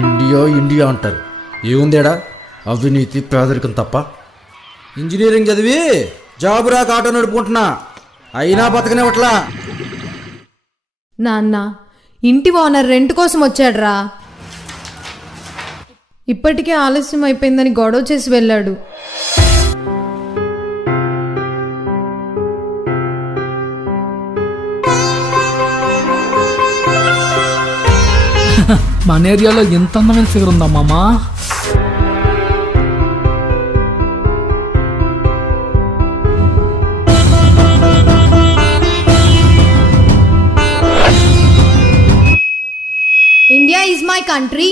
India India అంటారు. ఏముందేడా అవినీతి పేదరికం తప్ప. ఇంజనీరింగ్ చదివి జాబు రాక ఆటో నడుపుకుంటున్నా, అయినా బతకనివ్వట్లా. నాన్న, ఇంటి ఓనర్ రెంట్ కోసం వచ్చాడ్రా. ఇప్పటికే ఆలస్యం అయిపోయిందని గొడవ చేసి వెళ్ళాడు. మన ఏరియాలో ఎంత అందమైన ఫిగర్ ఉందా మామా. India is my country.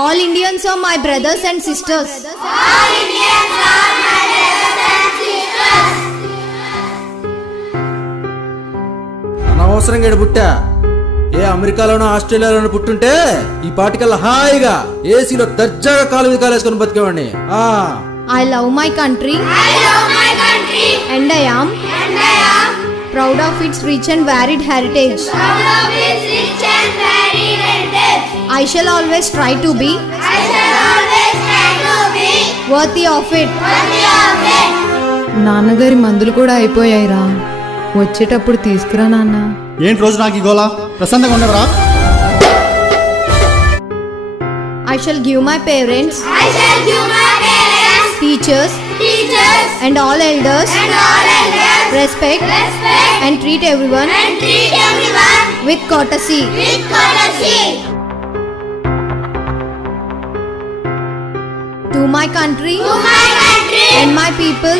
All Indians are my brothers and sisters. అనవసరంగా ఈడ పుట్టా. ఏ అమెరికాలోనో ఆస్ట్రేలియాలోనో పుట్టుంటే ఈ పాటికల్లా హాయిగా ఏసీలో దర్జాగా కాలు మీద కాలేసుకొని బతికేవాడిని. I love my country. And I am proud of its rich and varied heritage. I shall always try to be worthy of it. నాన్నగారి మందులు కూడా అయిపోయాయిరా, వచ్చేటప్పుడు తీసుకురా నాన్న. ఏంటి రోజు నాకు ఈ గోలా? ప్రశాంతంగా ఉండవరా? I shall give my parents, teachers and all elders respect and treat everyone with courtesy. To my country and my people,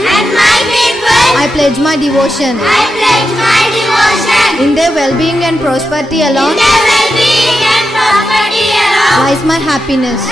I pledge my devotion. In their well-being and prosperity alone lies my happiness.